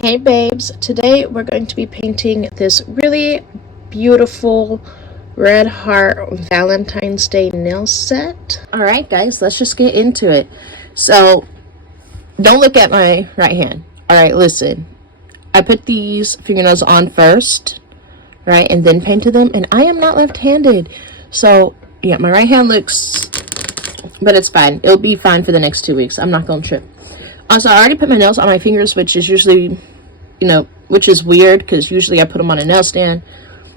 Hey babes, today we're going to be painting this really beautiful red heart Valentine's Day nail set. Alright guys, let's just get into it. So, don't look at my right hand. Alright, listen. I put these fingernails on first, right, and then painted them, and I am not left-handed. So, yeah, my right hand looks, but it's fine. It'll be fine for the next 2 weeks. I'm not going to trip. Also, I already put my nails on my fingers, which is usually, which is weird because usually I put them on a nail stand.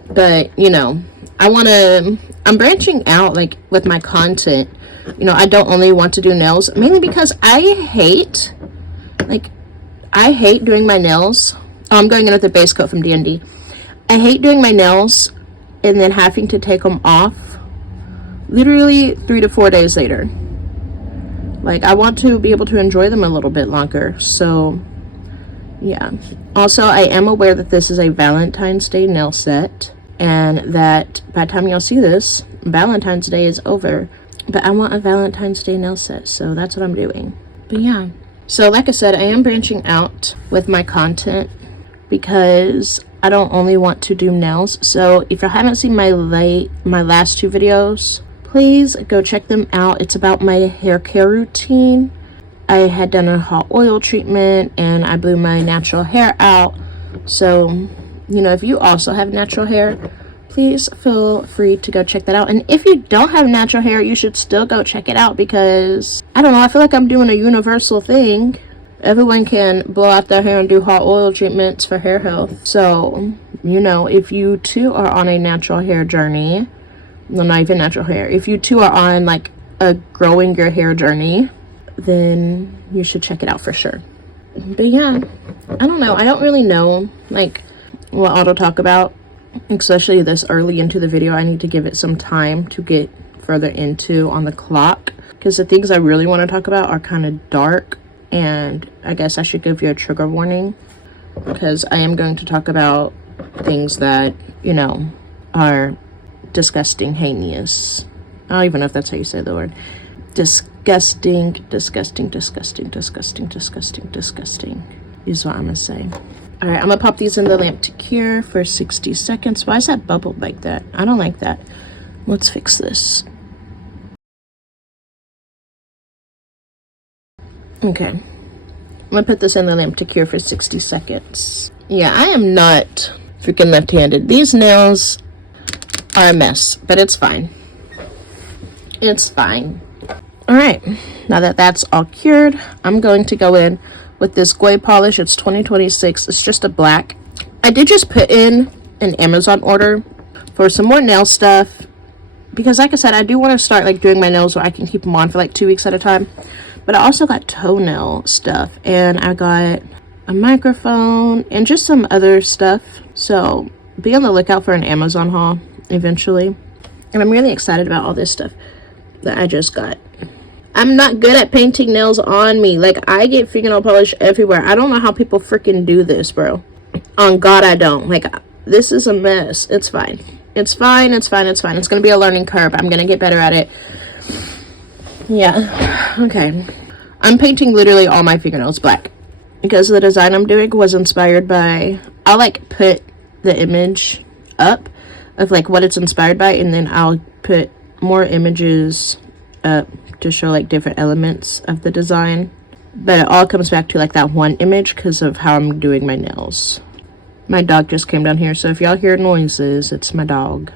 But, I'm branching out, like, with my content. I don't only want to do nails, mainly because I hate doing my nails. Oh, I'm going in with a base coat from D&D. I hate doing my nails and then having to take them off literally 3 to 4 days later. Like, I want to be able to enjoy them a little bit longer. So, yeah. Also, I am aware that this is a Valentine's Day nail set. And that by the time y'all see this, Valentine's Day is over. But I want a Valentine's Day nail set. So, that's what I'm doing. But, yeah. So, like I said, I am branching out with my content. Because I don't only want to do nails. So, if you haven't seen my last 2 videos, please go check them out. It's about my hair care routine. I had done a hot oil treatment and I blew my natural hair out. So, if you also have natural hair, please feel free to go check that out. And if you don't have natural hair, you should still go check it out because, I don't know, I feel like I'm doing a universal thing. Everyone can blow out their hair and do hot oil treatments for hair health. So, if you too are on a natural hair journey, well, not even natural hair, if you too are on like a growing your hair journey, then you should check it out for sure. But yeah, I don't know, I don't really know like what all to talk about, especially this early into the video. I need to give it some time to get further into on the clock, because the things I really want to talk about are kind of dark, and I guess I should give you a trigger warning, because I am going to talk about things that are disgusting, heinous. I don't even know if that's how you say the word. Disgusting is what I'm gonna say. All right, I'm gonna pop these in the lamp to cure for 60 seconds. Why is that bubbled like that? I don't like that. Let's fix this. Okay, I'm gonna put this in the lamp to cure for 60 seconds. Yeah, I am not freaking left-handed. These nails are a mess, but it's fine. It's fine. All right, now that that's all cured, I'm going to go in with this gray polish. It's 2026. It's just a black. I did just put in an Amazon order for some more nail stuff because, like I said, I do want to start like doing my nails where I can keep them on for like 2 weeks at a time. But I also got toenail stuff, and I got a microphone and just some other stuff. So be on the lookout for an Amazon haul eventually. And I'm really excited about all this stuff that I just got. I'm not good at painting nails on me. Like, I get fingernail polish everywhere. I don't know how people freaking do this, bro. On God, I don't. Like, this is a mess. It's fine. It's fine. It's fine. It's fine. It's going to be a learning curve. I'm going to get better at it. Yeah. Okay. I'm painting literally all my fingernails black because the design I'm doing was inspired by, I'll like put the image up of like what it's inspired by, and then I'll put more images up to show like different elements of the design, but it all comes back to like that one image because of how I'm doing my nails. My dog just came down here, so if y'all hear noises, it's my dog.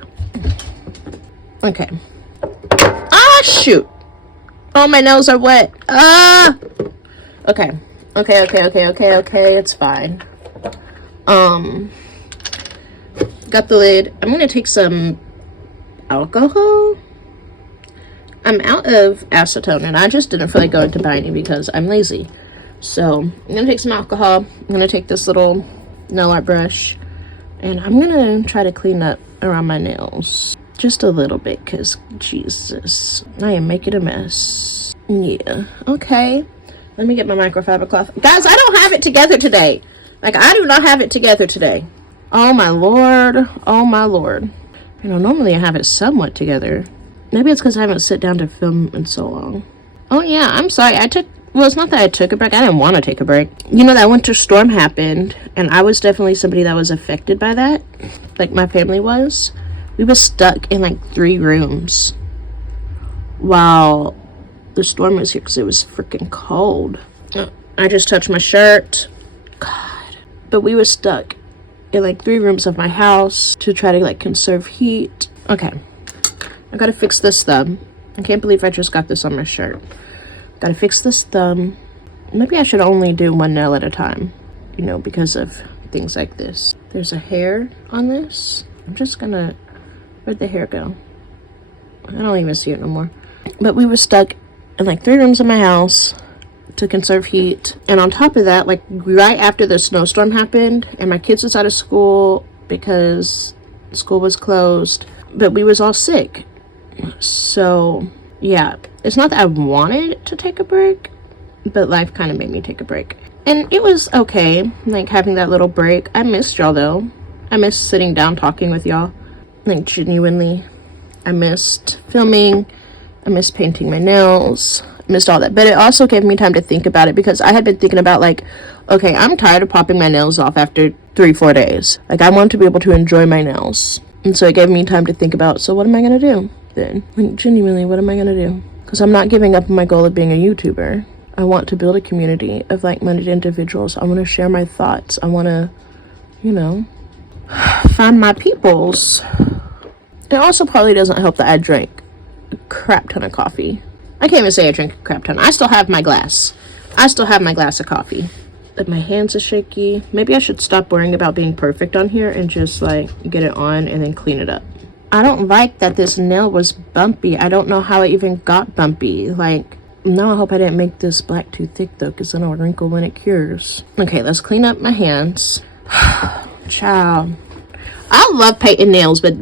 Okay. Ah, shoot. Oh, my nails are wet. Ah. Okay, it's fine. Got the lid. I'm gonna take some alcohol. I'm out of acetone, and I just didn't feel like going to buy any because I'm lazy. So I'm gonna take some alcohol. I'm gonna take this little nail art brush, and I'm gonna try to clean up around my nails just a little bit because Jesus, I am making a mess. Yeah. Okay. Let me get my microfiber cloth. Guys, I don't have it together today. Like, I do not have it together today. Oh my Lord. Oh my Lord. Normally I have it somewhat together. Maybe it's because I haven't sit down to film in so long. Oh yeah, I'm sorry. I took Well, it's not that I took a break. I didn't want to take a break. You know, that winter storm happened, and I was definitely somebody that was affected by that. Like, my family was. We were stuck in, like, 3 rooms while the storm was here because it was freaking cold. I just touched my shirt. God. But we were stuck in, like, 3 rooms of my house to try to, like, conserve heat. Okay. I gotta fix this thumb. I can't believe I just got this on my shirt. Gotta fix this thumb. Maybe I should only do 1 nail at a time, you know, because of things like this. There's a hair on this. I'm just gonna... Where'd the hair go? I don't even see it no more. But we were stuck in, like, 3 rooms of my house to conserve heat. And on top of that, like, right after the snowstorm happened, and my kids was out of school because school was closed, but we was all sick. So, yeah. It's not that I wanted to take a break, but life kind of made me take a break. And it was okay, like, having that little break. I missed y'all, though. I missed sitting down talking with y'all. Like, genuinely. I missed filming. I missed painting my nails. I missed all that. But it also gave me time to think about it, because I had been thinking about, like, okay, I'm tired of popping my nails off after 3-4 days. Like, I want to be able to enjoy my nails. And so it gave me time to think about, so what am I going to do then? Like, genuinely, what am I going to do? Because I'm not giving up on my goal of being a YouTuber. I want to build a community of like-minded individuals. I want to share my thoughts. I want to, you know, find my peoples. It also probably doesn't help that I drank a crap ton of coffee. I can't even say I drank a crap ton. I still have my glass. I still have my glass of coffee. But my hands are shaky. Maybe I should stop worrying about being perfect on here and just like get it on and then clean it up. I don't like that this nail was bumpy. I don't know how it even got bumpy. Like, no, I hope I didn't make this black too thick though, because then it'll wrinkle when it cures. Okay, let's clean up my hands. Child. I love painting nails, but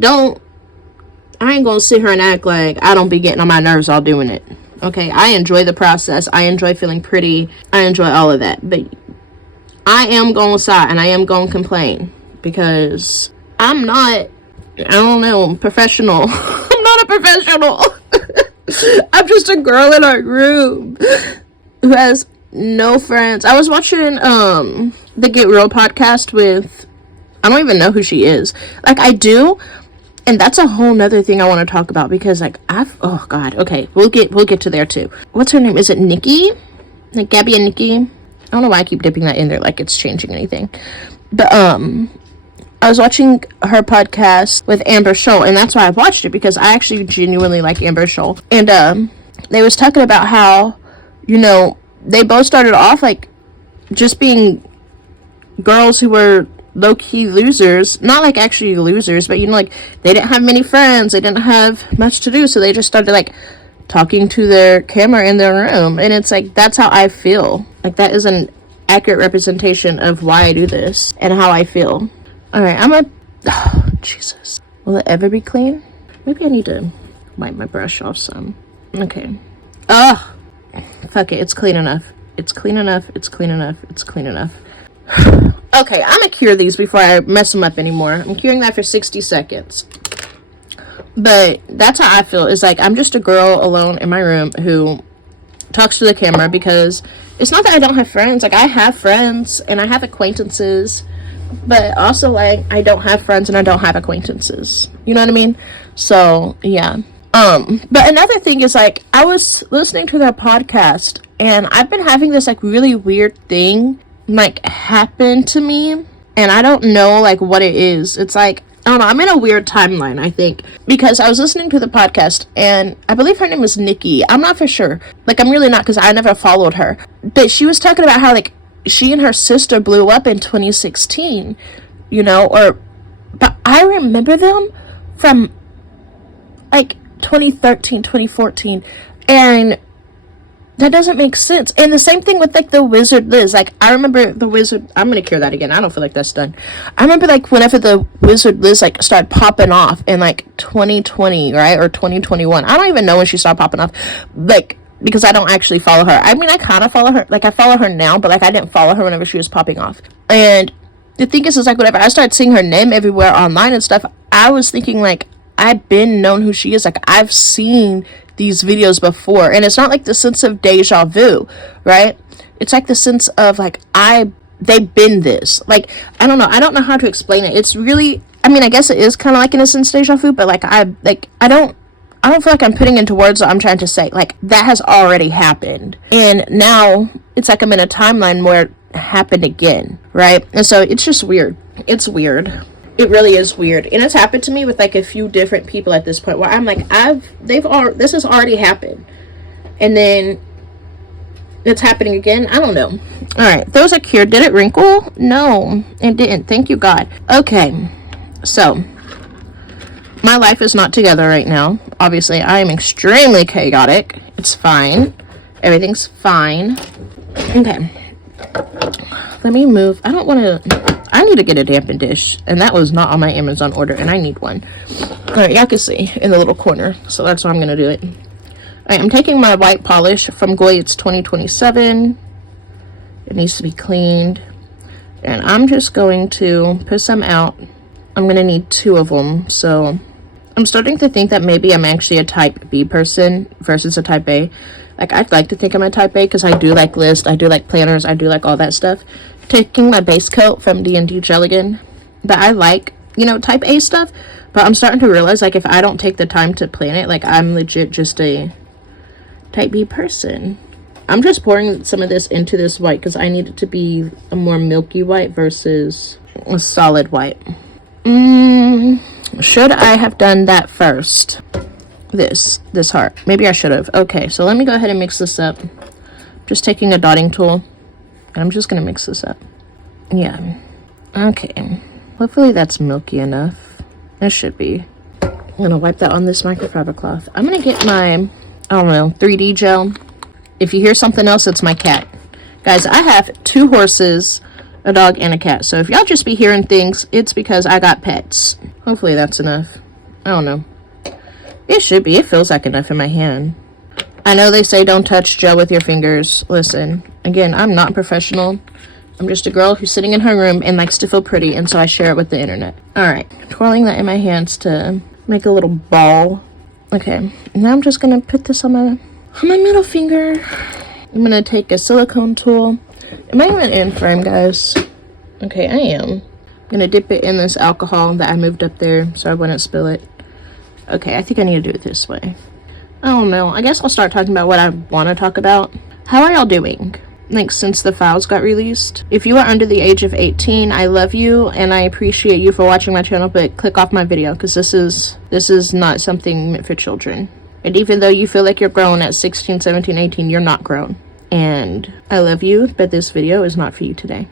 I ain't gonna sit here and act like I don't be getting on my nerves all doing it. Okay, I enjoy the process. I enjoy feeling pretty. I enjoy all of that. But I am gonna sigh and I am gonna complain because I'm not, I don't know, professional. I'm not a professional. I'm just a girl in our room who has no friends. I was watching the Get Real podcast with, I don't even know who she is. Like, I do, and that's a whole nother thing I want to talk about, because like oh god, okay, we'll get to there too. What's her name? Is it Nikki? Like Gabby and Nikki? I don't know why I keep dipping that in there like it's changing anything. But I was watching her podcast with Amber Scholl, and that's why I watched it, because I actually genuinely like Amber Scholl. And they was talking about how, you know, they both started off like just being girls who were low-key losers. Not like actually losers, but you know, like they didn't have many friends, they didn't have much to do, so they just started like talking to their camera in their room. And it's like, that's how I feel. Like, that is an accurate representation of why I do this and how I feel. Alright, oh, Jesus. Will it ever be clean? Maybe I need to wipe my brush off some. Okay. Ugh! Fuck it, it's clean enough. It's clean enough, it's clean enough, it's clean enough. Okay, I'm gonna cure these before I mess them up anymore. I'm curing that for 60 seconds. But that's how I feel. It's like, I'm just a girl alone in my room who talks to the camera, because it's not that I don't have friends. Like, I have friends and I have acquaintances, but also like I don't have friends and I don't have acquaintances. You know what I mean? So yeah. But another thing is, like, I was listening to their podcast and I've been having this like really weird thing like happen to me, and I don't know like what it is. It's like, I don't know, I'm in a weird timeline, I think, because I was listening to the podcast, and I believe her name is Nikki. I'm not for sure. Like, I'm really not, because I never followed her. But she was talking about how, like, she and her sister blew up in 2016, you know, but I remember them from, like, 2013, 2014, and that doesn't make sense. And the same thing with like the Wizard Liz. Like, I remember the Wizard, I'm gonna cure that again, I don't feel like that's done. I remember like whenever the Wizard Liz like started popping off in like 2020, right, or 2021. I don't even know when she started popping off, like, because I don't actually follow her. I mean, I kind of follow her, like I follow her now, but like I didn't follow her whenever she was popping off. And the thing is like whenever I started seeing her name everywhere online and stuff, I was thinking like, I've been known who she is. Like, I've seen these videos before, and it's not like the sense of deja vu, right? It's like the sense of like, they've been this. Like, I don't know how to explain it. It's really, I mean, I guess it is kind of like in a sense deja vu, but like, I don't feel like I'm putting into words what I'm trying to say. Like, that has already happened, and now it's like I'm in a timeline where it happened again, right? And so it's just weird. It's weird. It really is weird. And it's happened to me with like a few different people at this point where I'm like, this has already happened, and then it's happening again. I don't know. All right, those are cured. Did it wrinkle? No, it didn't. Thank you, God. Okay, so my life is not together right now. Obviously, I am extremely chaotic. It's fine. Everything's fine. Okay. Let me move. I need to get a dampened dish, and that was not on my Amazon order, and I need one. All right, y'all can see in the little corner, so that's how I'm gonna do it. All right, I'm taking my white polish from Goyet's 2027. It needs to be cleaned, and I'm just going to put some out. I'm gonna need 2 of them, so I'm starting to think that maybe I'm actually a type B person versus a type A. Like, I'd like to think I'm a type A because I do like lists, I do like planners, I do like all that stuff. Taking my base coat from D&D Jelligan, that I like, you know, type A stuff, but I'm starting to realize, like, if I don't take the time to plan it, like, I'm legit just a type B person. I'm just pouring some of this into this white because I need it to be a more milky white versus a solid white. Should I have done that first? This heart. Maybe I should have. Okay, so let me go ahead and mix this up. Just taking a dotting tool, and I'm just gonna mix this up. Yeah. Okay. Hopefully that's milky enough. It should be. I'm gonna wipe that on this microfiber cloth. I'm gonna get my, I don't know, 3D gel. If you hear something else, it's my cat. Guys, I have 2 horses, a dog, and a cat. So if y'all just be hearing things, it's because I got pets. Hopefully that's enough. I don't know. It should be. It feels like enough in my hand. I know they say don't touch gel with your fingers. Listen, again, I'm not professional. I'm just a girl who's sitting in her room and likes to feel pretty, and so I share it with the internet. Alright, twirling that in my hands to make a little ball. Okay, now I'm just gonna put this on my middle finger. I'm gonna take a silicone tool. Am I even in frame, guys? Okay, I am. I'm gonna dip it in this alcohol that I moved up there so I wouldn't spill it. Okay, I think I need to do it this way. I don't know. I guess I'll start talking about what I want to talk about. How are y'all doing? Like, since the files got released? If you are under the age of 18, I love you and I appreciate you for watching my channel, but click off my video because this is not something meant for children. And even though you feel like you're grown at 16, 17, 18, you're not grown. And I love you, but this video is not for you today.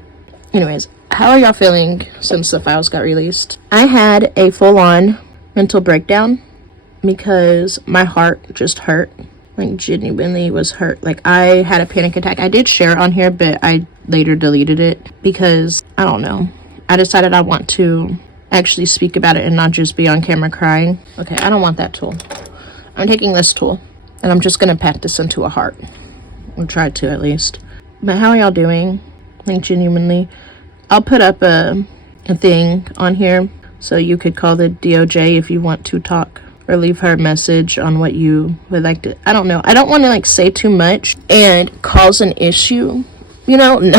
Anyways, how are y'all feeling since the files got released? I had a full-on mental breakdown because my heart just hurt. Like, genuinely was hurt. Like, I had a panic attack. I did share it on here, but I later deleted it because, I don't know, I decided I want to actually speak about it and not just be on camera crying. Okay, I don't want that tool. I'm taking this tool and I'm just gonna pack this into a heart. I'll try to, at least. But how are y'all doing? Like, genuinely. I'll put up a thing on here so you could call the DOJ if you want to talk, or leave her a message on what you would like to. I don't know. I don't want to, like, say too much and cause an issue. You know? No.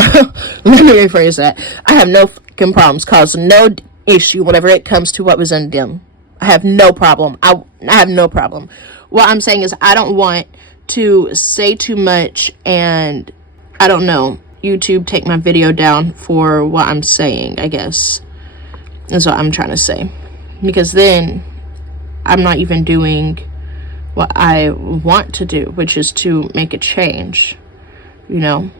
Let me rephrase that. I have no fucking problems causing no issue whenever it comes to what was in them. I have no problem. I have no problem. What I'm saying is I don't want to say too much and, I don't know, YouTube take my video down for what I'm saying, I guess. That's what I'm trying to say. Because then I'm not even doing what I want to do, which is to make a change, you know?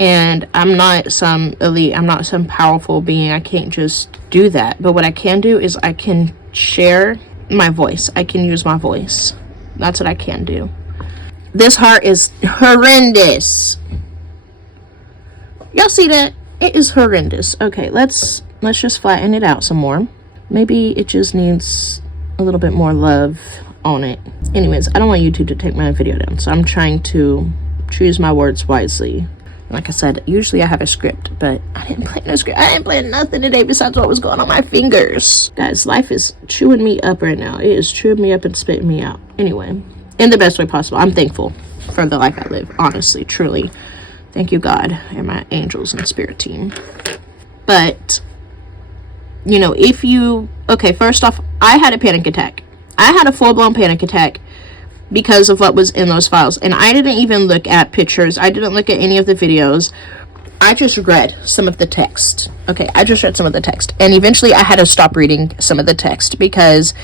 And I'm not some elite, I'm not some powerful being. I can't just do that. But what I can do is I can share my voice. I can use my voice. That's what I can do. This heart is horrendous. Y'all see that? It is horrendous. Okay, let's just flatten it out some more. Maybe it just needs a little bit more love on it. Anyways, I don't want YouTube to take my video down, so I'm trying to choose my words wisely. Like I said, usually I have a script, but I didn't plan a script. I didn't plan nothing today besides what was going on my fingers. Guys, life is chewing me up right now. It is chewing me up and spitting me out. Anyway, in the best way possible. I'm thankful for the life I live. Honestly, truly. Thank you, God, and my angels and spirit team. But, you know, if you... Okay, first off, I had a panic attack. I had a full-blown panic attack because of what was in those files. And I didn't even look at pictures. I didn't look at any of the videos. I just read some of the text. Okay, I just read some of the text. And eventually I had to stop reading some of the text because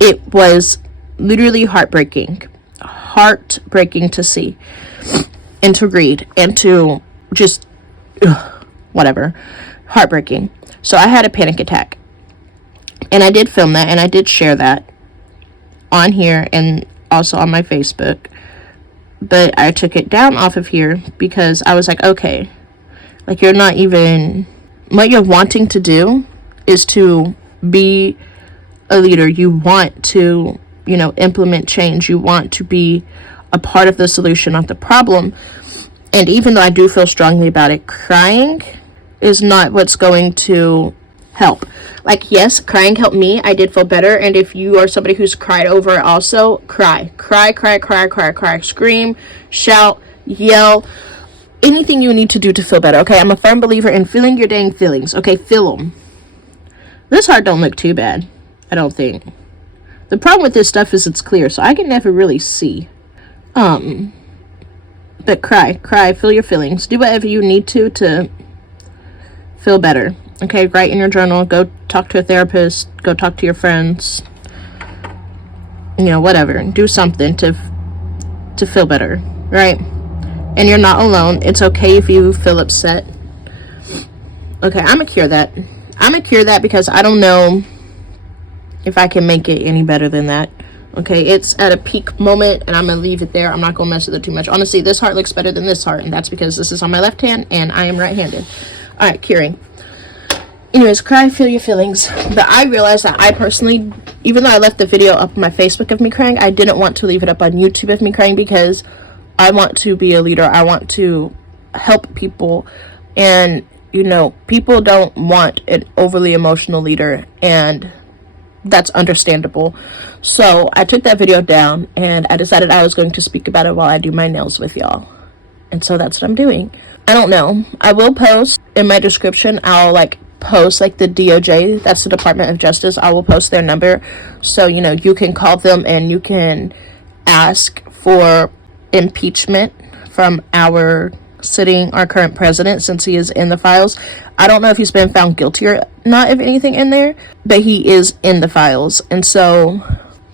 it was literally heartbreaking. Heartbreaking to see and to read and to just... whatever. Heartbreaking. So I had a panic attack. And I did film that and I did share that on here and also on my Facebook, but I took it down off of here because I was like, okay, like, you're not even, what you're wanting to do is to be a leader. You want to, you know, implement change. You want to be a part of the solution, not the problem. And even though I do feel strongly about it, crying is not what's going to help. Like, yes, crying helped me. I did feel better. And if you are somebody who's cried over it also, cry, scream, shout, yell, anything you need to do to feel better. Okay, I'm a firm believer in feeling your dang feelings. Okay, feel them. This heart don't look too bad, I don't think. The problem with this stuff is it's clear, so I can never really see. But cry, feel your feelings. Do whatever you need to feel better. Okay, write in your journal, go talk to a therapist, go talk to your friends, you know, whatever. Do something to feel better, right? And you're not alone. It's okay if you feel upset. Okay, I'm gonna cure that. I'm gonna cure that because I don't know if I can make it any better than that. Okay, it's at a peak moment and I'm gonna leave it there. I'm not gonna mess with it too much. Honestly, this heart looks better than this heart, and that's because this is on my left hand and I am right-handed. All right, curing. Anyways, cry, feel your feelings. But I realized that I personally, even though I left the video up on my Facebook of me crying, I didn't want to leave it up on YouTube of me crying because I want to be a leader. I want to help people. And, you know, people don't want an overly emotional leader. And that's understandable. So I took that video down and I decided I was going to speak about it while I do my nails with y'all. And so that's what I'm doing. I don't know. I will post in my description. I'll post the DOJ, that's the Department of Justice. I will post their number so, you know, you can call them and you can ask for impeachment from our current president, since he is in the files. I don't know if he's been found guilty or not of anything in there, but he is in the files. And so,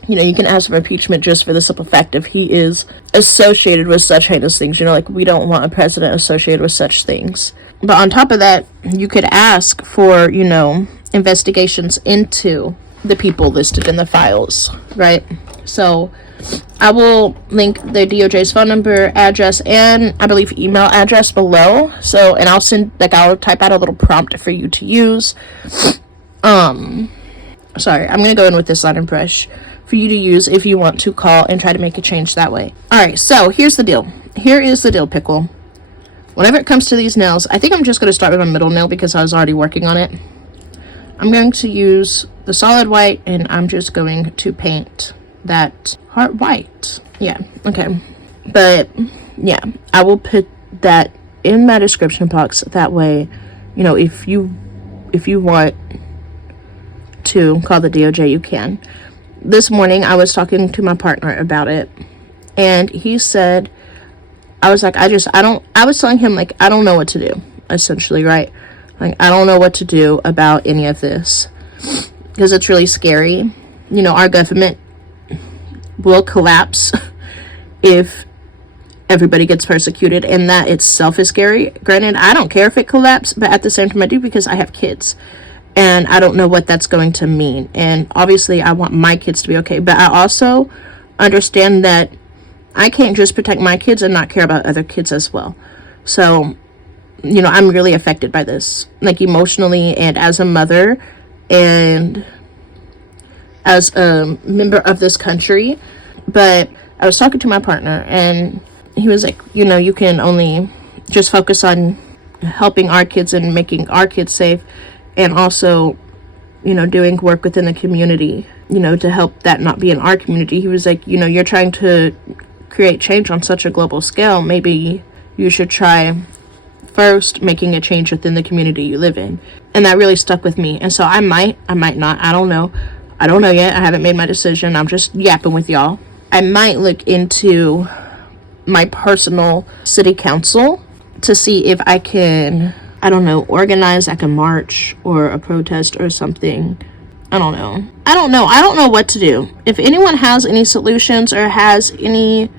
you know, you can ask for impeachment just for the simple fact of he is associated with such heinous things. You know, we don't want a president associated with such things. But on top of that, you could ask for, you know, investigations into the people listed in the files, right? So I will link the DOJ's phone number, address, and I believe email address below. So, and I'll send, I'll type out a little prompt for you to use. Sorry, I'm going to go in with this line and brush for you to use if you want to call and try to make a change that way. All right, so here's the deal. Here is the deal, pickle. Whenever it comes to these nails, I think I'm just going to start with my middle nail because I was already working on it. I'm going to use the solid white and I'm just going to paint that heart white. Yeah, okay. But yeah, I will put that in my description box. That way, you know, if you want to call the DOJ, you can. This morning I was talking to my partner about it and he said, I was telling him, I don't know what to do, essentially, right? I don't know what to do about any of this because it's really scary. You know, our government will collapse if everybody gets persecuted, and that itself is scary. Granted, I don't care if it collapses, but at the same time I do because I have kids and I don't know what that's going to mean. And obviously I want my kids to be okay, but I also understand that I can't just protect my kids and not care about other kids as well. So, you know, I'm really affected by this, emotionally, and as a mother and as a member of this country. But I was talking to my partner and he was like, you know, you can only just focus on helping our kids and making our kids safe, and also, you know, doing work within the community, you know, to help that not be in our community. He was like, you know, you're trying to create change on such a global scale. Maybe you should try first making a change within the community you live in. And that really stuck with me. And so I might not, I don't know yet. I haven't made my decision. I'm just yapping with y'all. I might look into my personal city council to see if I can, I don't know, organize like a march or a protest or something. I don't know what to do. If anyone has any solutions or has any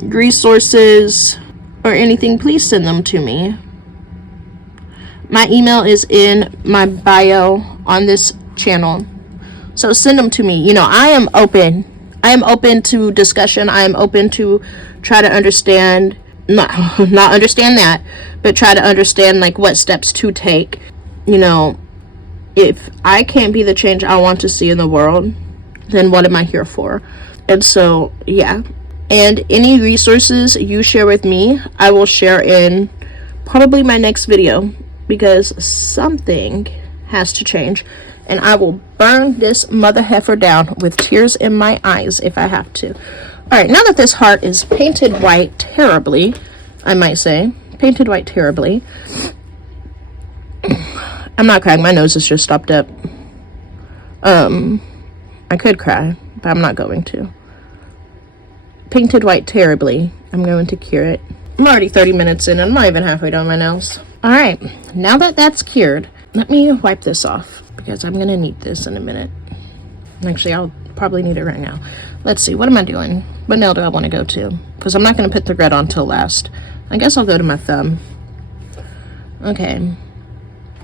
resources or anything, please send them to me. My email is in my bio on this channel, so send them to me. You know, I am open to discussion. I am open to try to understand, not understand that, but try to understand like what steps to take. You know, if I can't be the change I want to see in the world, then what am I here for? And so, yeah. And any resources you share with me, I will share in probably my next video, because something has to change, and I will burn this mother heifer down with tears in my eyes if I have to. All right, now that this heart is painted white terribly, I might say, painted white terribly. I'm not crying, my nose is just stopped up. I could cry, but I'm not going to. Painted white terribly. I'm going to cure it. I'm already 30 minutes in, and I'm not even halfway done my nails. All right, now that that's cured, let me wipe this off, because I'm gonna need this in a minute. Actually, I'll probably need it right now. Let's see, what am I doing? What nail do I want to go to? Because I'm not gonna put the red on till last. I guess I'll go to my thumb. Okay.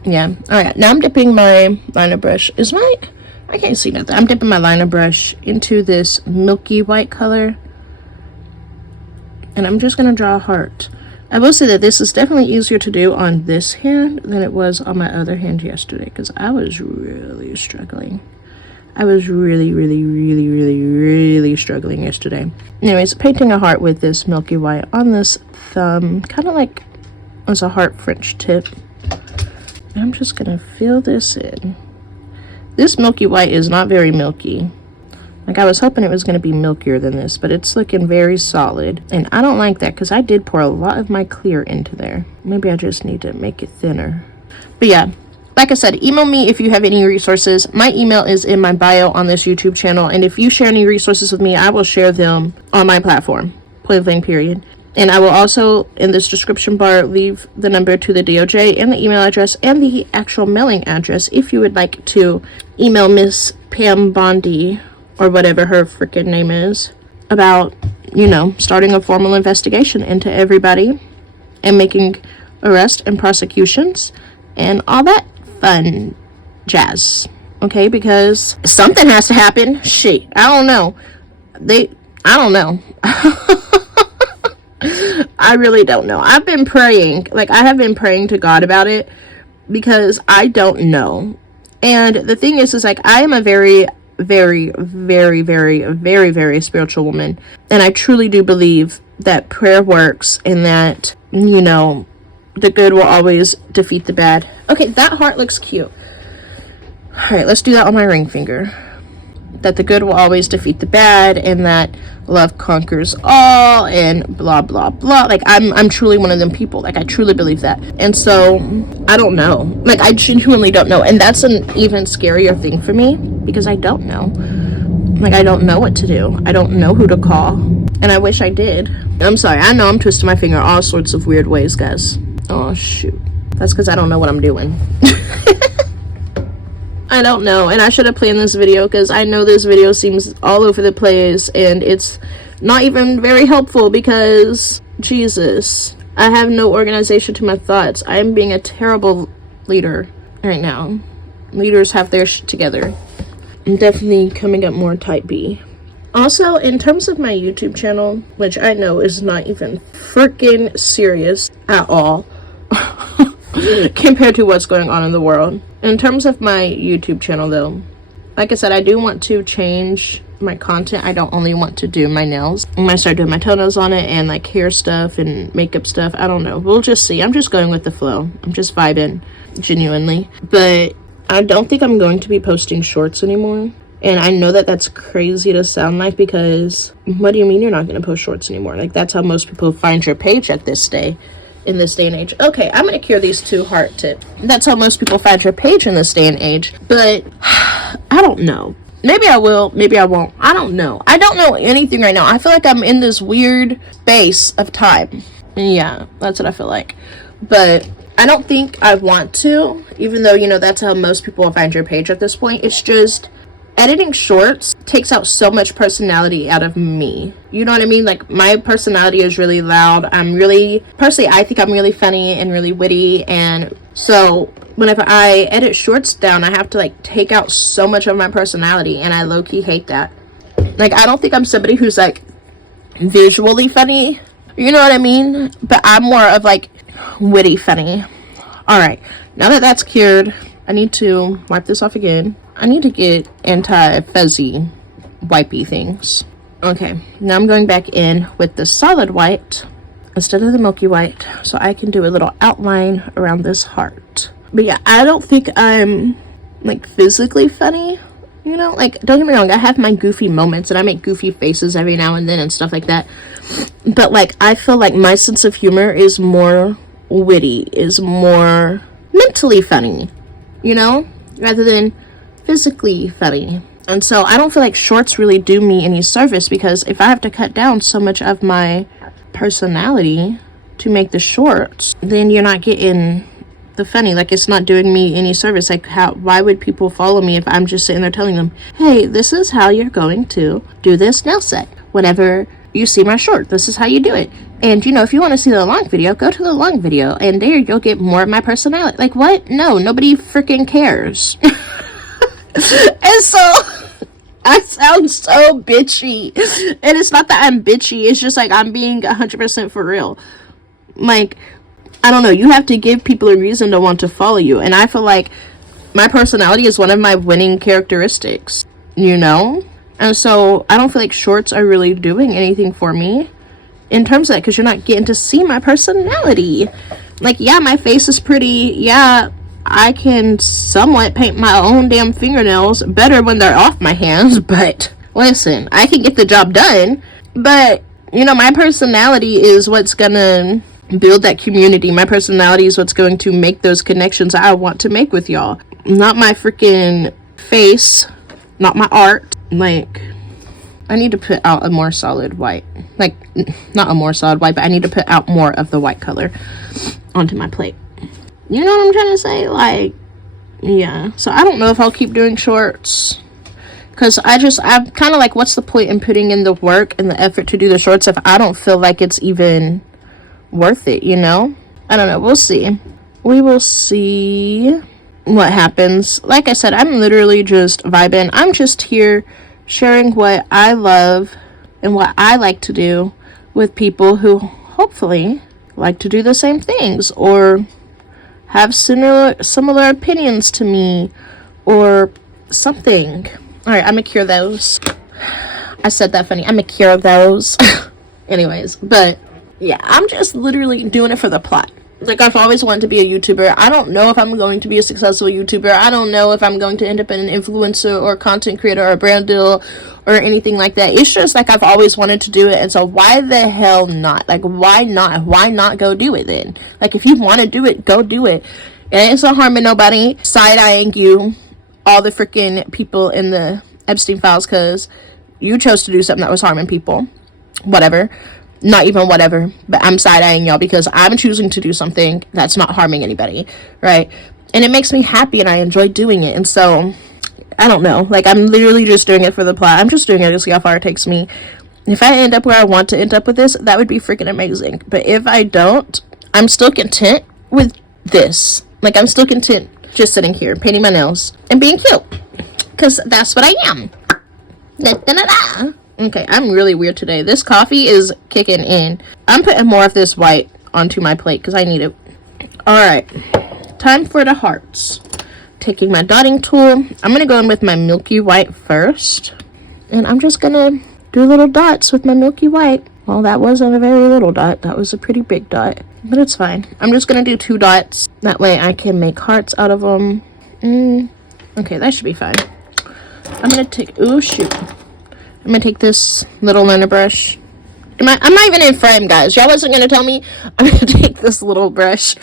Yeah, all right, now I'm dipping my liner brush. I can't see nothing. I'm dipping my liner brush into this milky white color, and I'm just gonna draw a heart. I will say that this is definitely easier to do on this hand than it was on my other hand yesterday, because I was really struggling. I was really struggling yesterday. Anyways, painting a heart with this milky white on this thumb, kind of like as a heart French tip. I'm just gonna fill this in. This milky white is not very milky. Like, I was hoping it was going to be milkier than this, but it's looking very solid. And I don't like that, because I did pour a lot of my clear into there. Maybe I just need to make it thinner. But yeah, like I said, email me if you have any resources. My email is in my bio on this YouTube channel. And if you share any resources with me, I will share them on my platform. Point blank, period. And I will also, in this description bar, leave the number to the DOJ and the email address and the actual mailing address if you would like to email Miss Pam Bondi, or whatever her freaking name is, about, you know, starting a formal investigation into everybody and making arrests and prosecutions and all that fun jazz. Okay, because something has to happen. Shit, I don't know. I don't know. I really don't know. I've been praying, like, I have been praying to God about it, because I don't know. And the thing is like, I am a very spiritual woman, and I truly do believe that prayer works, and that, you know, the good will always defeat the bad. Okay, that heart looks cute. All right, let's do that on my ring finger. That the good will always defeat the bad, and that love conquers all, and blah blah blah. Like, I'm truly one of them people. Like, I truly believe that. And so I don't know, like, I genuinely don't know. And that's an even scarier thing for me, because I don't know. Like, I don't know what to do. I don't know who to call, and I wish I did. I'm sorry, I know I'm twisting my finger all sorts of weird ways, guys. Oh shoot, that's because I don't know what I'm doing. I don't know, and I should have planned this video, because I know this video seems all over the place, and it's not even very helpful, because, Jesus, I have no organization to my thoughts. I am being a terrible leader right now. Leaders have their shit together. I'm definitely coming up more type B. Also, in terms of my YouTube channel, which I know is not even freaking serious at all, compared to what's going on in the world. In terms of my YouTube channel, though, like I said, I do want to change my content, I don't only want to do my nails. I'm gonna start doing my toenails on it and like hair stuff and makeup stuff. I don't know, we'll just see. I'm just going with the flow. I'm just vibing, genuinely. But I don't think I'm going to be posting shorts anymore. And I know that that's crazy to sound like, because what do you mean you're not going to post shorts anymore? Like, that's how most people find your page in this day and age. Okay, I'm going to cure these 2 heart tips. That's how most people find your page in this day and age. But I don't know. Maybe I will, maybe I won't. I don't know. I don't know anything right now. I feel like I'm in this weird space of time. Yeah, that's what I feel like. But I don't think I want to, even though, you know, that's how most people will find your page at this point. It's just editing shorts takes out so much personality out of me. You know what I mean? Like, my personality is really loud. I'm really, personally, I think I'm really funny and really witty. And so whenever I edit shorts down, I have to like take out so much of my personality, and I low-key hate that. Like, I don't think I'm somebody who's like visually funny, you know what I mean? But I'm more of like witty funny. All right, now that that's cured, I need to wipe this off again. I need to get anti-fuzzy wipey things. Okay, now I'm going back in with the solid white instead of the milky white, so I can do a little outline around this heart. But yeah, I don't think I'm like physically funny, you know? Like, don't get me wrong, I have my goofy moments and I make goofy faces every now and then and stuff like that. But like, I feel like my sense of humor is more witty, is more mentally funny, you know, rather than physically funny. And so I don't feel like shorts really do me any service, because if I have to cut down so much of my personality to make the shorts, then you're not getting the funny. Like, it's not doing me any service. Like, why would people follow me if I'm just sitting there telling them, hey, this is how you're going to do this nail set whenever you see my short, this is how you do it. And you know, if you want to see the long video, go to the long video, and there you'll get more of my personality. Like, what? No, nobody freaking cares. And so I sound so bitchy, and it's not that I'm bitchy, it's just like I'm being 100% for real. Like, I don't know, you have to give people a reason to want to follow you, and I feel like my personality is one of my winning characteristics, you know? And so I don't feel like shorts are really doing anything for me in terms of that, because you're not getting to see my personality. Like, yeah, my face is pretty, yeah, I can somewhat paint my own damn fingernails better when they're off my hands, but listen, I can get the job done. But, you know, my personality is what's gonna build that community. My personality is what's going to make those connections I want to make with y'all. Not my freaking face, not my art. Like, I need to put out a more solid white. Like, not a more solid white, but I need to put out more of the white color onto my plate. You know what I'm trying to say? Like, yeah. So I don't know if I'll keep doing shorts, because I'm kind of like, what's the point in putting in the work and the effort to do the shorts if I don't feel like it's even worth it, you know? I don't know. We'll see. We will see what happens. Like I said, I'm literally just vibing. I'm just here sharing what I love and what I like to do with people who hopefully like to do the same things, or have similar opinions to me, or something. All right, I'm gonna cure those. I said that funny. I'm gonna cure those. Anyways, but yeah, I'm just literally doing it for the plot. Like, I've always wanted to be a YouTuber. I don't know if I'm going to be a successful YouTuber. I don't know if I'm going to end up an influencer or content creator or a brand deal or anything like that. It's just like, I've always wanted to do it, and so why the hell not? Like, why not? Why not go do it then? Like, if you want to do it, go do it. And it's not harming nobody. Side-eyeing you, all the freaking people in the Epstein Files, because you chose to do something that was harming people. Whatever. Not even whatever, but I'm side-eyeing y'all because I'm choosing to do something that's not harming anybody, right? And it makes me happy, and I enjoy doing it. And so, I don't know, like, I'm literally just doing it for the plot. I'm just doing it to see how far it takes me. If I end up where I want to end up with this, that would be freaking amazing. But if I don't, I'm still content with this. Like, I'm still content just sitting here, painting my nails, and being cute, because that's what I am. Da-da-da-da. Okay, I'm really weird today. This coffee is kicking in. I'm putting more of this white onto my plate because I need it. Alright, time for the hearts. Taking my dotting tool. I'm going to go in with my milky white first. And I'm just gonna do little dots with my milky white. Well, that wasn't a very little dot. That was a pretty big dot. But it's fine. I'm just gonna do 2 dots. That way I can make hearts out of them. Okay, that should be fine. I'm gonna take, oh shoot. I'm gonna take this little liner brush. I'm not even in frame, guys. Y'all wasn't gonna tell me. I'm gonna take this little brush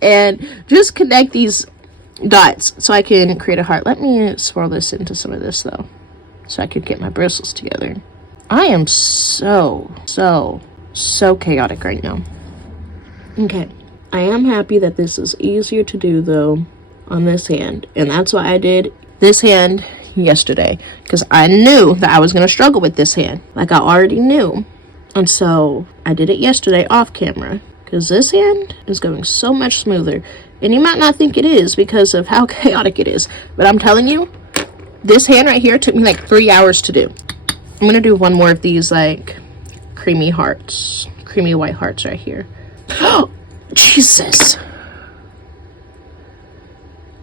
and just connect these dots so I can create a heart. Let me swirl this into some of this though, so I could get my bristles together. I am so chaotic right now. Okay, I am happy that this is easier to do though on this hand, and that's why I did this hand yesterday, because I knew that I was going to struggle with this hand. Like, I already knew, and so I did it yesterday off camera, because this hand is going so much smoother. And you might not think it is because of how chaotic it is, but I'm telling you, this hand right here took me like 3 hours to do. I'm going to do one more of these like creamy hearts, creamy white hearts right here. Oh, Jesus.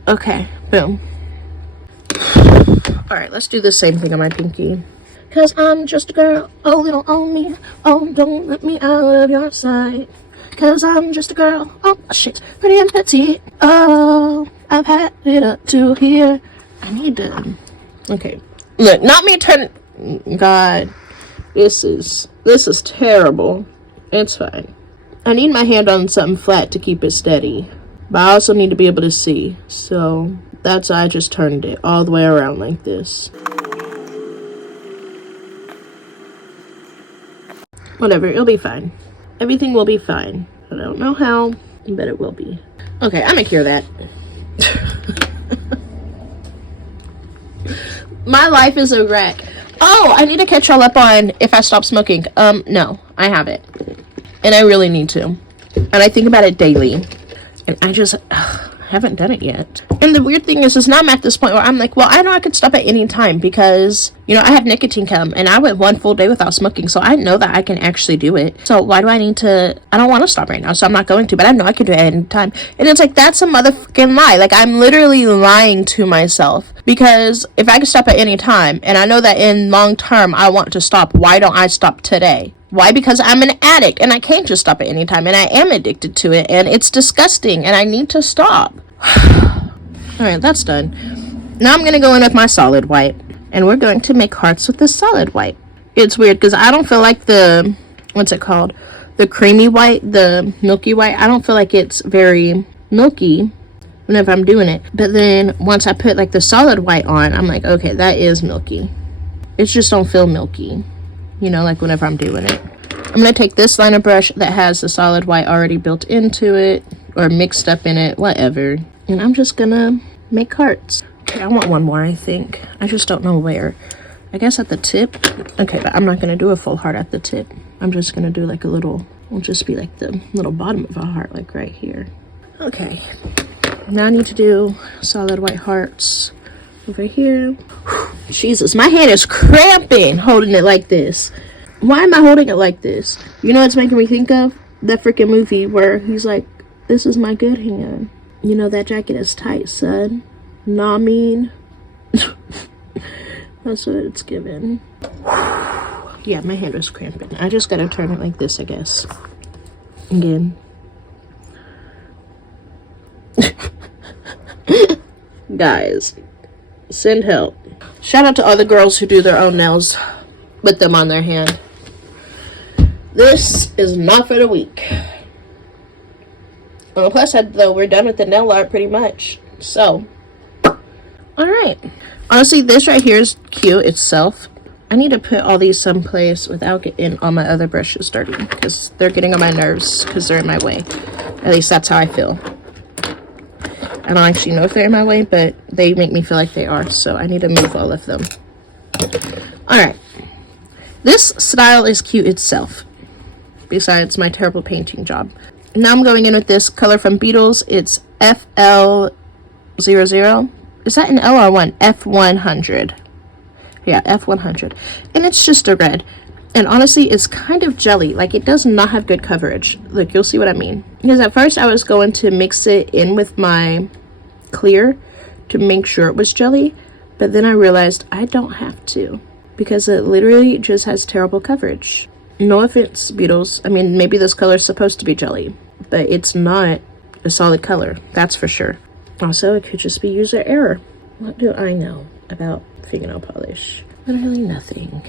Okay, boom. Alright, let's do the same thing on my pinky. Cause I'm just a girl, oh little on me, oh don't let me out of your sight. Cause I'm just a girl, oh shit, pretty and petite. Oh, I've had it up to here. I need to, okay. Look, not me turn, God, this is terrible. It's fine. I need my hand on something flat to keep it steady. But I also need to be able to see. So that's why I just turned it all the way around like this. Whatever, it'll be fine. Everything will be fine. I don't know how, but it will be. Okay, I'm gonna cure that. My life is a wreck. Oh, I need to catch y'all up on if I stop smoking. No, I haven't. And I really need to. And I think about it daily. And I just haven't done it yet. And the weird thing is now I'm at this point where I'm like, well, I know I could stop at any time because, you know, I have nicotine gum and I went 1 full day without smoking. So I know that I can actually do it. So why do I need to? I don't want to stop right now. So I'm not going to, but I know I can do it at any time. And it's like, that's a motherfucking lie. Like, I'm literally lying to myself, because if I could stop at any time and I know that in long term I want to stop, why don't I stop today? Why? Because I'm an addict and I can't just stop at any time, and I am addicted to it and it's disgusting and I need to stop. Alright, that's done. Now I'm going to go in with my solid white and we're going to make hearts with the solid white. It's weird because I don't feel like the, what's it called? The creamy white, the milky white. I don't feel like it's very milky whenever I'm doing it. But then once I put like the solid white on, I'm like, okay, that is milky. It just don't feel milky. You know, like whenever I'm doing it. I'm going to take this liner brush that has the solid white already built into it or mixed up in it, whatever. And I'm just going to make hearts. Okay, I want one more, I think. I just don't know where. I guess at the tip. Okay, but I'm not going to do a full heart at the tip. I'm just going to do like a little, will just be like the little bottom of a heart, like right here. Okay. Now I need to do solid white hearts over here. Jesus, my hand is cramping holding it like this. Why am I holding it like this? You know what's making me think of? That freaking movie where he's like, this is my good hand. You know, that jacket is tight, son. Nah, I mean. That's what it's giving. Yeah, my hand was cramping. I just gotta turn it like this, I guess. Again. Guys, send help. Shout out to all the girls who do their own nails with them on their hand. This is not for the weak. On the plus side, though, we're done with the nail art pretty much. So, alright. Honestly, this right here is cute itself. I need to put all these someplace without getting all my other brushes dirty, because they're getting on my nerves because they're in my way. At least that's how I feel. I don't actually know if they're in my way, but they make me feel like they are, so I need to move all of them. Alright. This style is cute itself, besides my terrible painting job. Now I'm going in with this color from Beetles. It's FL00. Is that an L or 1? F100. Yeah, F100. And it's just a red. And honestly, it's kind of jelly. Like, it does not have good coverage. Look, you'll see what I mean. Because at first I was going to mix it in with my clear to make sure it was jelly. But then I realized I don't have to. because it literally just has terrible coverage. No offense, Beetles. I mean, maybe this color is supposed to be jelly, but it's not a solid color, that's for sure. Also, it could just be user error. What do I know about fingernail polish? Literally nothing.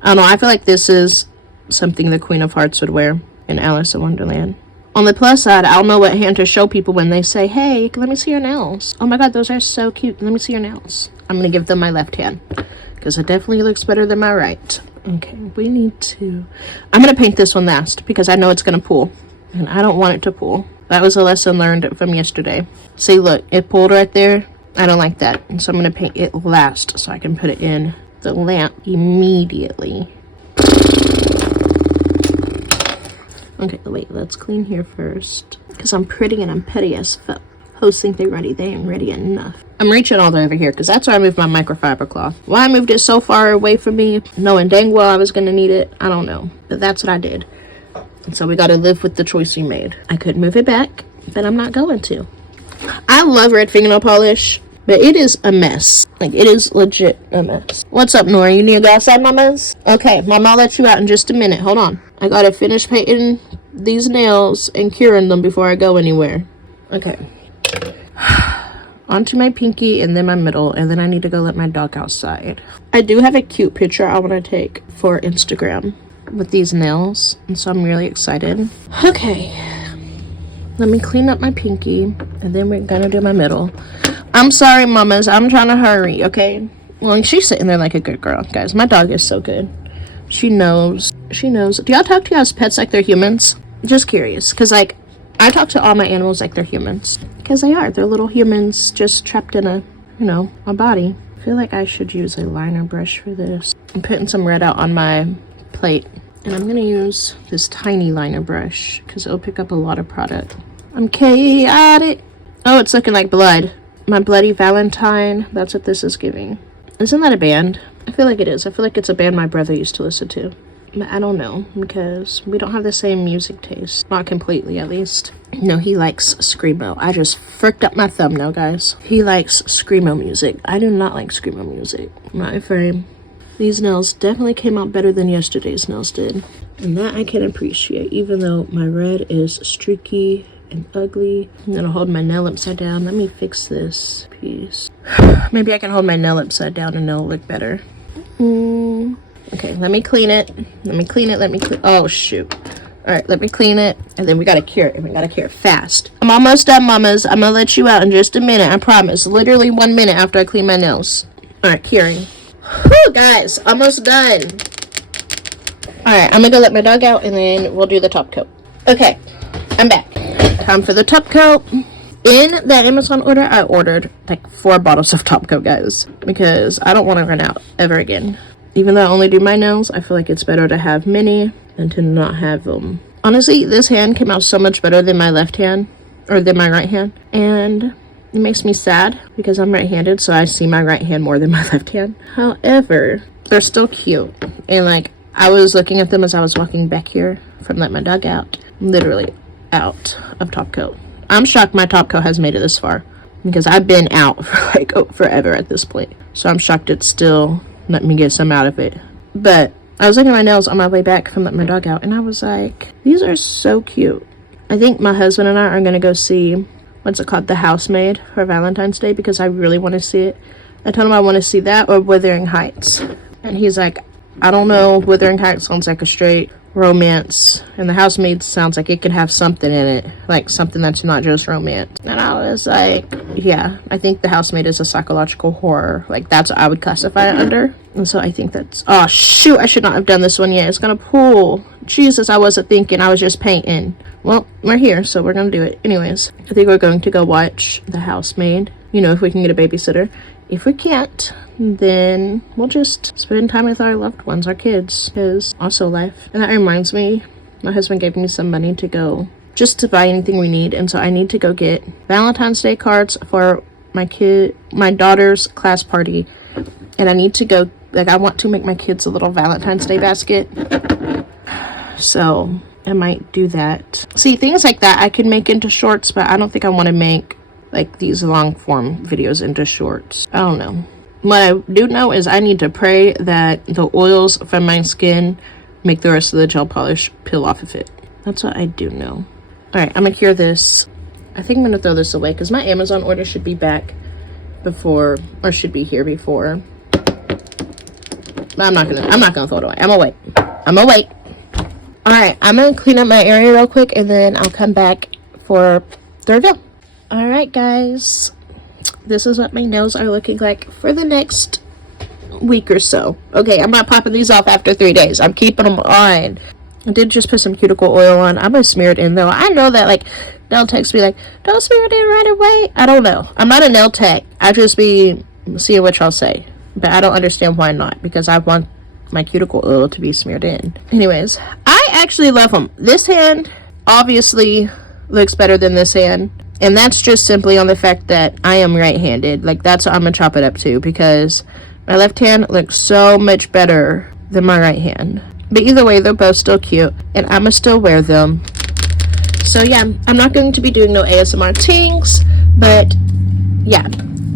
I don't know, I feel like this is something the Queen of Hearts would wear in Alice in Wonderland. On the plus side, I don't know what hand to show people when they say, hey, let me see your nails. Oh my god, those are so cute. Let me see your nails. I'm going to give them my left hand because it definitely looks better than my right. Okay, we need to... I'm going to paint this one last because I know it's going to pull. And I don't want it to pull. That was a lesson learned from yesterday. See, look, it pulled right there. I don't like that. And so I'm going to paint it last so I can put it in the lamp immediately. Okay, wait, let's clean here first. Because I'm pretty and I'm petty as fuck. Hosts think they're ready. They ain't ready enough. I'm reaching all the way over here because that's where I moved my microfiber cloth. Why I moved it so far away from me, knowing dang well I was going to need it, I don't know. But that's what I did. And so we got to live with the choice we made. I could move it back, but I'm not going to. I love red fingernail polish, but it is a mess. Like, it is legit a mess. What's up, Nora? You need to go outside, mamas? Okay, mama, I'll let you out in just a minute. Hold on. I gotta finish painting these nails and curing them before I go anywhere. Okay. Onto my pinky and then my middle, and then I need to go let my dog outside. I do have a cute picture I want to take for Instagram with these nails, and so I'm really excited. Okay. Let me clean up my pinky, and then we're gonna do my middle. I'm sorry, mamas. I'm trying to hurry, okay? Well, she's sitting there like a good girl. Guys, my dog is so good. She knows. She knows. Do y'all talk to y'all's pets like they're humans? Just curious. Because, like, I talk to all my animals like they're humans. Because they are. They're little humans just trapped in a, you know, a body. I feel like I should use a liner brush for this. I'm putting some red out on my plate. And I'm going to use this tiny liner brush because it'll pick up a lot of product. I'm chaotic. Oh, it's looking like blood. My Bloody Valentine. That's what this is giving. Isn't that a band? I feel like it is. I feel like it's a band my brother used to listen to. But I don't know because we don't have the same music taste. Not completely, at least. No, he likes Screamo. I just fricked up my thumbnail, guys. He likes Screamo music. I do not like Screamo music. My frame. These nails definitely came out better than yesterday's nails did. And that I can appreciate, even though my red is streaky and ugly. I'm gonna hold my nail upside down. Let me fix this piece. Maybe I can hold my nail upside down and it'll look better. Okay, let me clean it. Oh, shoot. All right, let me clean it. And then we gotta cure it. And we gotta cure it fast. I'm almost done, mamas. I'm gonna let you out in just a minute. I promise. Literally 1 minute after I clean my nails. All right, curing. Whew, guys, almost done. All right, I'm gonna go let my dog out and then we'll do the top coat. Okay, I'm back. Time for the top coat. In that Amazon order, I ordered like 4 bottles of top coat, guys, because I don't want to run out ever again. Even though I only do my nails, I feel like it's better to have many than to not have them. Honestly, this hand came out so much better than my left hand, or than my right hand, and it makes me sad because I'm right-handed, so I see my right hand more than my left hand. However, they're still cute, and like I was looking at them as I was walking back here from letting my dog out, literally out of top coat. I'm shocked my top coat has made it this far because I've been out for like forever at this point. So I'm shocked it's still let me get some out of it. But I was looking at my nails on my way back from letting my dog out and I was like, these are so cute. I think my husband and I are going to go see, what's it called, The Housemaid for Valentine's Day because I really want to see it. I told him I want to see that or Wuthering Heights. And he's like, I don't know, Wuthering Heights sounds like a straight romance, and The Housemaid sounds like it could have something in it, like something that's not just romance. And I was like, yeah, I think The Housemaid is a psychological horror. Like, that's what I would classify it under. And so I think that's, oh shoot, I should not have done this one yet. It's gonna pull. Jesus, I wasn't thinking, I was just painting. Well, we're here, so we're gonna do it. Anyways, I think we're going to go watch The Housemaid. You know, if we can get a babysitter. If we can't, then we'll just spend time with our loved ones, our kids, because also life. And that reminds me, my husband gave me some money to go, just to buy anything we need. And so I need to go get Valentine's Day cards for my daughter's class party. And I need to go, like, I want to make my kids a little Valentine's Day basket. So I might do that. See, things like that I can make into shorts, but I don't think I want to make like these long form videos into shorts. I don't know. What I do know is I need to pray that the oils from my skin make the rest of the gel polish peel off of it. That's what I do know. All right, I'm gonna cure this. I think I'm gonna throw this away because my Amazon order should be back before, or should be here before. But I'm not gonna throw it away. I'm gonna wait. All right, I'm gonna clean up my area real quick and then I'll come back for the reveal. All right, guys, this is what my nails are looking like for the next week or so. Okay, I'm not popping these off after 3 days. I'm keeping them on. I did just put some cuticle oil on. I'm gonna smear it in though. I know that like nail techs be like, don't smear it in right away. I don't know. I'm not a nail tech. I just be seeing what y'all say. But I don't understand why not, because I want my cuticle oil to be smeared in. Anyways, I actually love them. This hand obviously looks better than this hand. And that's just simply on the fact that I am right-handed. Like, that's what I'm gonna chop it up to, because my left hand looks so much better than my right hand. But either way, they're both still cute, and I'm gonna still wear them. So yeah, I'm not going to be doing no ASMR tings, but yeah,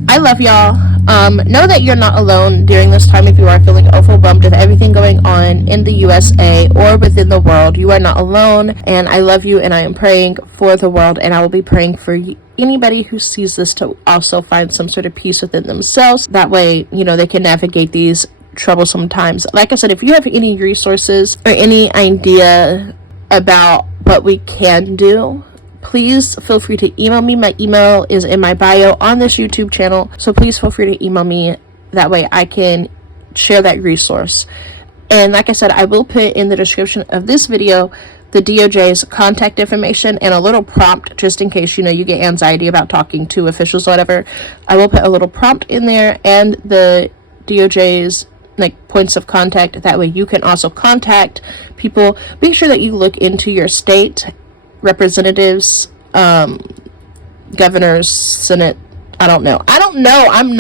I love y'all. Know that you're not alone during this time if you are feeling overwhelmed with everything going on in the USA or within the world. You are not alone, and I love you, and I am praying for the world, and I will be praying for anybody who sees this to also find some sort of peace within themselves. That way, you know, they can navigate these troublesome times. Like I said, if you have any resources or any idea about what we can do, please feel free to email me. My email is in my bio on this YouTube channel, so please feel free to email me. That way I can share that resource. And like I said, I will put in the description of this video the DOJ's contact information and a little prompt, just in case, you know, you get anxiety about talking to officials or whatever. I will put a little prompt in there and the DOJ's like points of contact. That way you can also contact people. Make sure that you look into your state representatives, governors, senate. I don't know. I'm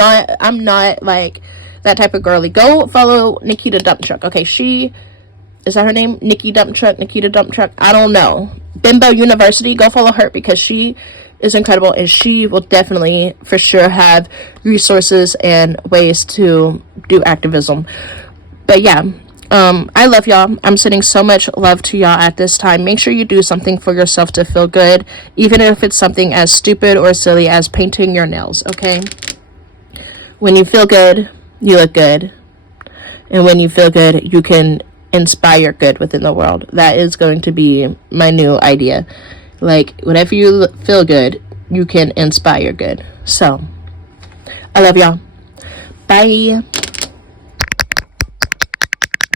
not like that type of girly. Go follow Nikita Dump Truck. Okay, is that her name? Nikki Dump Truck, Nikita Dump Truck. I don't know. Bimbo University. Go follow her because she is incredible, and she will definitely for sure have resources and ways to do activism. But yeah, I love y'all. I'm sending so much love to y'all at this time. Make sure you do something for yourself to feel good, even if it's something as stupid or silly as painting your nails, okay? When you feel good, you look good. And when you feel good, you can inspire good within the world. That is going to be my new idea. Like, whenever you feel good, you can inspire good. So, I love y'all. Bye.